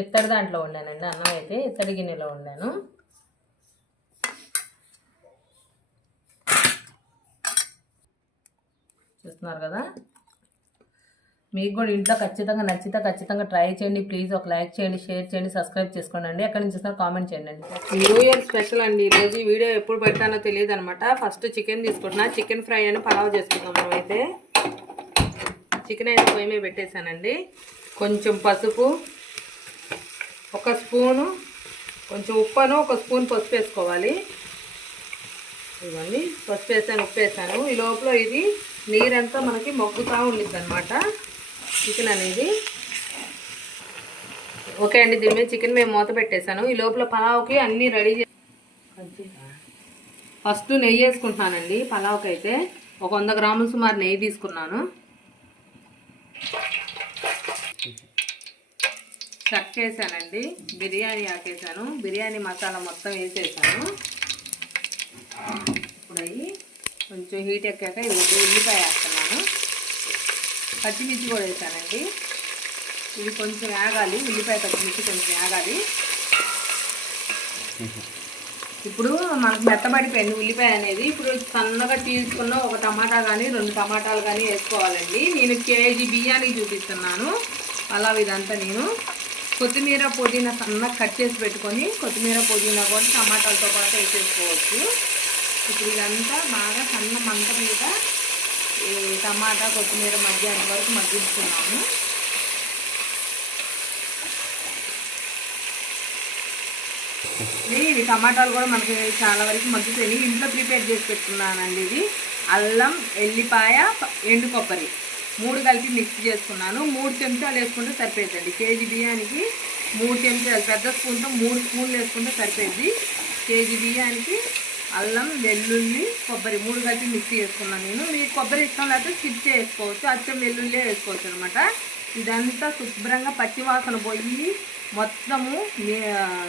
ఇత్తడి దాంట్లో వండానండి. అన్నం అయితే ఇత్తడి గిన్నెలో వండాను. చూస్తున్నారు కదా? మీకు కూడా ఇంట్లో ఖచ్చితంగా నచ్చితే ఖచ్చితంగా ట్రై చేయండి. ప్లీజ్ ఒక లైక్ చేయండి షేర్ చేయండి సబ్స్క్రైబ్ చేసుకోండి అండి ఎక్కడి నుంచి చూస్తున్నారు కామెంట్ చేయండి. అండి న్యూ ఇయర్ స్పెషల్ అండి. ఈరోజు ఈ వీడియో ఎప్పుడు పెట్టానో తెలియదు అనమాట ఫస్ట్ చికెన్ తీసుకుంటున్నా. చికెన్ ఫ్రై అని పలావ్ చేసుకుందాం మనం అయితే చికెన్ అయితే పొయ్యి మీద పెట్టేశానండి. కొంచెం పసుపు ఒక స్పూను కొంచెం ఉప్పును ఒక స్పూన్ పసుపు వేసుకోవాలి. ఇవన్నీ పసుపు వేసాను ఉప్పు వేసాను. ఈ లోపల ఇది నీరంతా మనకి మొగ్గుతూ ఉండిద్ది అనమాట చికెన్ అనేది. ఓకే అండి దీని మీద చికెన్ మేము మూత పెట్టేశాను. ఈ లోపల పలావ్కి అన్నీ రెడీ చే ఫస్ట్ నెయ్యి వేసుకుంటున్నానండి పలావ్కి అయితే. ఒక వంద గ్రాములు సుమారు నెయ్యి తీసుకున్నాను. చక్క చేశానండి. బిర్యానీ ఆకేసాను బిర్యానీ మసాలా మొత్తం వేసేసాను. ఇప్పుడు అవి కొంచెం హీట్ ఎక్కాక ఇది ఉల్లిపాయ వేస్తున్నాను. పచ్చిమిర్చి కూడా వేసానండి. ఇది కొంచెం ఆగాలి ఉల్లిపాయ పచ్చిమిర్చి కొంచెం ఆగాలి ఇప్పుడు మనకు మెత్తబడిపోయింది ఉల్లిపాయ అనేది ఇప్పుడు సన్నగా తీసుకున్న ఒక టమాటా కానీ రెండు టమాటాలు కానీ వేసుకోవాలండి. నేను కేజీ బియ్యానికి చూపిస్తున్నాను. అలా ఇదంతా నేను కొత్తిమీర పుదీనా సన్నగా కట్ చేసి పెట్టుకొని కొత్తిమీర పుదీనా కూడా టమాటాలతో పాటు వేసేసుకోవచ్చు. ఇప్పుడు ఇదంతా బాగా సన్న మంట మీద ఈ టమాటా కొత్తిమీర మధ్యాహ్నం వరకు మగ్గించుకున్నాము. ఇది ఇవి టమాటాలు కూడా మనకి చాలా వరకు మగ్గిపోయినాయి. ఇంట్లో ప్రిపేర్ చేసి పెట్టుకున్నానండి ఇది. అల్లం ఎల్లిపాయ ఎండు కొబ్బరి. మూడు కలిపి మిక్స్ చేసుకున్నాను. మూడు చెంచాలు వేసుకుంటే సరిపోతుందండి కేజీ బియ్యానికి మూడు చెంచాలు పెద్ద స్పూన్తో మూడు స్పూన్లు వేసుకుంటే సరిపోద్ది కేజీ బియ్యానికి అల్లం వెల్లుల్లి కొబ్బరి మూడు కలిపి మిక్స్ చేసుకున్నాను నేను. మీకు కొబ్బరి ఇష్టం లేకపోతే స్కిప్ చేసుకోవచ్చు. అచ్చం వెల్లుల్లి వేసుకోవచ్చు అనమాట. ఇదంతా శుభ్రంగా పచ్చివాసన పోయి మొత్తము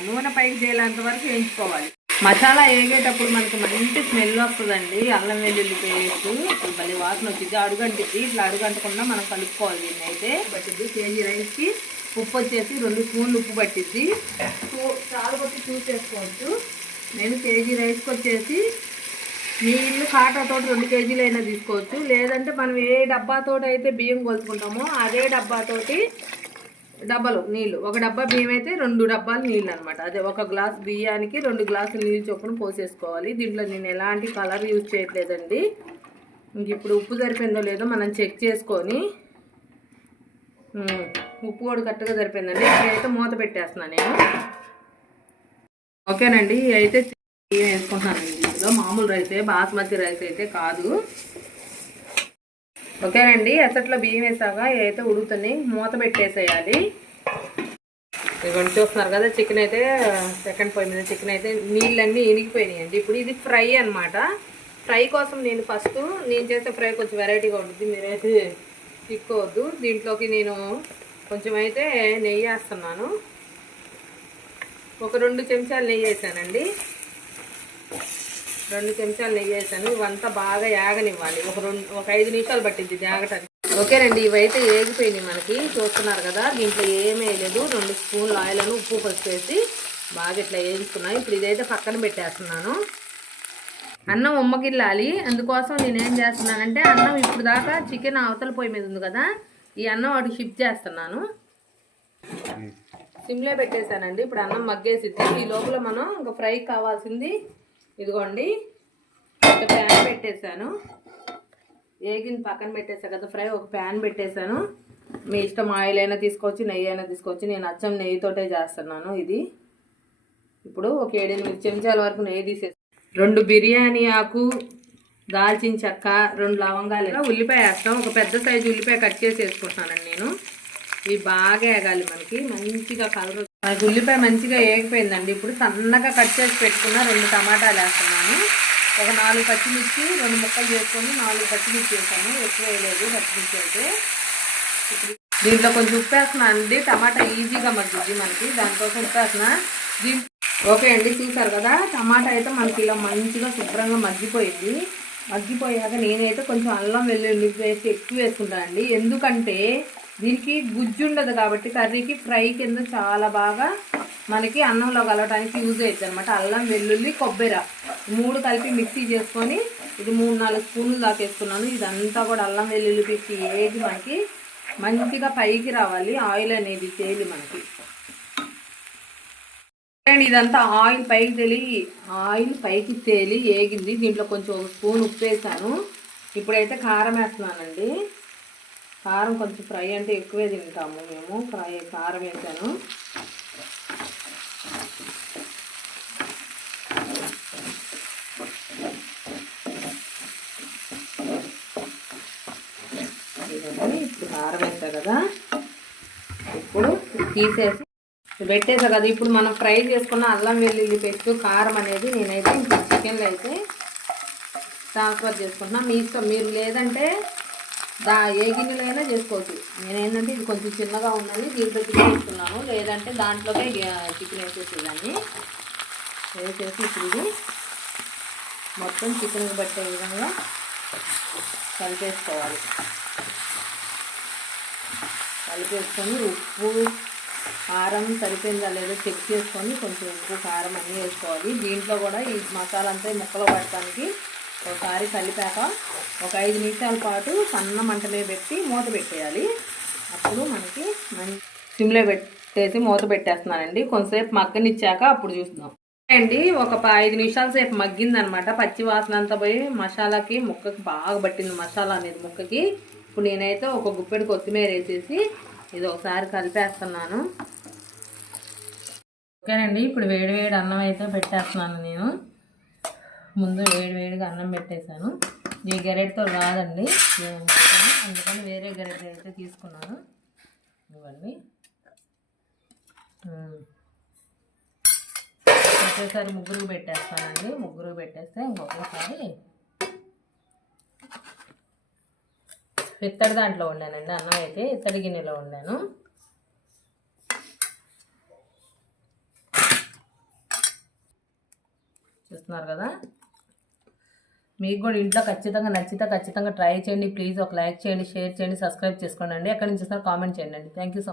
నూనె పైకి తేలేంత వరకు వేయించుకోవాలి. మసాలా వేగేటప్పుడు మనకి మంచి స్మెల్ వస్తుందండి. అల్లం వెల్లుల్లి పేస్ట్. అసలు భలే వాసన వచ్చింది. అడుగంటిది ఇట్లా అడుగంటకుండా మనం కలుపుకోవాలి దీన్ని అయితే. పట్టిద్ది. కేజీ రైస్కి ఉప్పు వచ్చేసి రెండు స్పూన్లు ఉప్పు పట్టిద్ది. చాలా కొట్టి చూసేసుకోవచ్చు నేను కేజీ రైస్కి వచ్చేసి నీళ్ళు కాటాతో రెండు కేజీలు అయినా తీసుకోవచ్చు. లేదంటే మనం ఏ డబ్బాతో అయితే బియ్యం కొలుచుకుంటామో అదే డబ్బాతోటి డబ్బాలు నీళ్ళు. ఒక డబ్బా బియ్యం అయితే రెండు డబ్బాలు నీళ్ళు అనమాట అదే ఒక గ్లాస్ బియ్యానికి రెండు గ్లాసులు నీళ్ళు చొప్పున పోసేసుకోవాలి. దీంట్లో నేను ఎలాంటి కలర్ యూజ్ చేయట్లేదండి. ఇంక ఇప్పుడు ఉప్పు సరిపోయిందో లేదో మనం చెక్ చేసుకొని ఉప్పు కూడా కరెక్ట్గా సరిపోయిందండి. ఇప్పుడైతే మూత పెట్టేస్తున్నాను నేను. ఓకేనండి. అయితే బియ్యం వేసుకుంటున్నానండి. ఇందులో మామూలు రైస్ బాస్మతి రైస్ అయితే కాదు. ఓకేనండి అసట్లో బియ్యం వేసాక ఏదైతే అయితే ఉడుకుతున్నాయి మూత పెట్టేసేయాలి. ఇవన్నీ చూస్తున్నారు కదా చికెన్ అయితే సెకండ్ పొయ్యి మీద చికెన్ అయితే నీళ్ళన్నీ ఇనిగిపోయినాయండి. ఇప్పుడు ఇది ఫ్రై అన్నమాట. ఫ్రై కోసం నేను ఫస్ట్ నేను చేసే ఫ్రై కొంచెం వెరైటీగా ఉంటుంది మీరైతే తిక్కోవద్దు దీంట్లోకి నేను కొంచెం అయితే నెయ్యి వేస్తున్నాను. ఒక రెండు చెంచాలు నెయ్యి వేసానండి. రెండు చెంచాలు నెయ్యి వేసాను. ఇవంతా బాగా యాగనివ్వాలి. ఒక రెండు ఒక ఐదు నిమిషాలు పట్టింది యాగటానికి ఓకేనండి ఇవైతే ఏగిపోయినాయి మనకి. చూస్తున్నారు కదా దీంట్లో ఏమీ వేయలేదు. రెండు స్పూన్లు ఆయిల్ అని ఉప్పు పసుపు వేసి బాగా ఇట్లా వేయించుకున్నాను. ఇప్పుడు ఇదైతే పక్కన పెట్టేస్తున్నాను. అన్నం ఉమ్మకిల్లాలి అందుకోసం నేను ఏం చేస్తున్నానంటే అన్నం ఇప్పుడు దాకా చికెన్ అవతల పొయ్యి మీద ఉంది కదా ఈ అన్నం వాటికి షిఫ్ట్ చేస్తున్నాను. సిమ్లో పెట్టేశానండి. ఇప్పుడు అన్నం మగ్గేసిద్ది. ఈ లోపల మనం ఇంకా ఫ్రై కావాల్సింది ఇదిగోండి ఒక ప్యాన్ పెట్టేశాను. ఏగిన పక్కన పెట్టేసా కదా ఫ్రై ఒక ప్యాన్ పెట్టేశాను. మీ ఇష్టం ఆయిల్ అయినా తీసుకోవచ్చు నెయ్యి అయినా తీసుకోవచ్చు. నేను అచ్చం నెయ్యితోటే చేస్తున్నాను ఇది. ఇప్పుడు ఒక ఏడెనిమిది చెంచాల వరకు నెయ్యి తీసేసి రెండు బిర్యానీ ఆకు దాల్చిన చెక్క రెండు లవంగాలు ఇలా ఉల్లిపాయ వేస్తాం. ఒక పెద్ద సైజు ఉల్లిపాయ కట్ చేసి వేసుకుంటున్నానండి నేను. ఇవి బాగా వేగాలి మనకి. మంచిగా కలర్ మనకు ఉల్లిపాయ మంచిగా వేగిపోయిందండి ఇప్పుడు సన్నగా కట్ చేసి పెట్టుకున్న రెండు టమాటాలు వేస్తున్నాను. ఒక నాలుగు పచ్చిమిర్చి రెండు ముక్కలు చేసుకొని నాలుగు పచ్చిమిర్చి వేసాను. ఎక్కువ వేయలేదు పచ్చిమిర్చి అయితే. దీంట్లో కొంచెం ఉప్పు వేస్తున్నాను అండి. టమాటా ఈజీగా మగ్గుద్ది మనకి. దానికోసం ఉప్పు వేస్తున్నా. దీని ఓకే అండి చూసారు కదా? టమాటా అయితే మనకి ఇలా మంచిగా శుభ్రంగా మగ్గిపోయింది. మగ్గిపోయాక నేనైతే కొంచెం అల్లం వెల్లుల్లి పేస్ట్ ఎక్కువ వేసుకుంటానండి. ఎందుకంటే దీనికి గుజ్జు ఉండదు కాబట్టి కర్రీకి ఫ్రై కింద చాలా బాగా మనకి అన్నంలో కలవడానికి యూజ్ అవుతుంది అనమాట అల్లం వెల్లుల్లి కొబ్బరి మూడు కలిపి మిక్సీ చేసుకొని ఇది మూడు నాలుగు స్పూన్లు దాకా వేసుకున్నాను. ఇదంతా కూడా అల్లం వెల్లుల్లి పిచ్చి ఏది మనకి మంచిగా పైకి రావాలి. ఆయిల్ అనేది తేలి మనకి. అండ్ ఇదంతా ఆయిల్ పైకి తేలి ఆయిల్ పైకి తేలి ఏగింది. దీంట్లో కొంచెం ఒక స్పూన్ ఉప్పు వేసాను. ఇప్పుడైతే కారం వేస్తున్నానండి. కారం కొంచెం ఫ్రై అంటే ఎక్కువే తింటాము మేము. ఫ్రై కారం వేసాను. ఇప్పుడు కారం వేసా కదా. ఇప్పుడు తీసేసి పెట్టేసా కదా. ఇప్పుడు మనం ఫ్రై చేసుకున్న అల్లం వెల్లుల్లి పెట్టు కారం అనేది నేనైతే ఇంకా చికెన్లో అయితే ట్రాన్స్ఫర్ చేసుకుంటున్నాను మీ ఇష్టం. మీరు లేదంటే దా ఏ గిన్నెలైనా చేసుకోవచ్చు. నేను ఏంటంటే ఇది కొంచెం చిన్నగా ఉందని దీంట్లో చికెన్ వేస్తున్నాను లేదంటే దాంట్లోకే చికెన్ వేసేసేదాన్ని వేసేసి ఇప్పుడు ఇది మొత్తం చికెన్ పట్టే విధంగా కలిపేసుకోవాలి. కలిపేసుకొని ఉప్పు కారం సరిపోయిందా లేదో చెక్ చేసుకొని కొంచెం ఉప్పు కారం అన్నీ వేసుకోవాలి. దీంట్లో కూడా ఈ మసాలా అంతా ముక్కలు ముక్కలో పడటానికి ఒకసారి కలిపాక ఒక ఐదు నిమిషాల పాటు సన్న మంట మీద పెట్టి మూత పెట్టేయాలి. అప్పుడు మనకి మంచి సిమ్లో పెట్టేసి మూత పెట్టేస్తున్నానండి. కొంతసేపు మగ్గనిచ్చాక అప్పుడు చూస్తున్నాం. అండి ఒక ప- ఐదు నిమిషాల సేపు మగ్గిందనమాట. పచ్చి వాసన అంతా పోయి మసాలాకి ముక్కకి బాగా పట్టింది మసాలా అనేది ముక్కకి. ఇప్పుడు నేనైతే ఒక గుప్పెడు కొత్తిమీర వేసేసి ఇది ఒకసారి కలిపేస్తున్నాను. ఓకేనండి ఇప్పుడు వేడి వేడి అన్నం అయితే పెట్టేస్తున్నాను నేను. ముందు వేడి వేడిగా అన్నం పెట్టేశాను. ఈ గెరెట్తో రాదండి నేను అందుకని వేరే గెరెట్ అయితే తీసుకున్నాను. ఇవ్వండి ఒకేసారి ముగ్గురు పెట్టేస్తానండి. ముగ్గురు పెట్టేస్తే ఇంకొకసారి ఇత్తడి దాంట్లో వండానండి. అన్నం అయితే ఇత్తడి గిన్నెలో వండాను. చూస్తున్నారు కదా? మీకు కూడా ఇంట్లో ఖచ్చితంగా నచ్చితే ఖచ్చితంగా ట్రై చేయండి. ప్లీజ్ ఒక లైక్ చేయండి షేర్ చేయండి సబ్స్క్రైబ్ చేసుకోండి అండి. ఎక్కడి నుంచి వస్తారో కామెంట్ చేయండి థ్యాంక్ యూ సో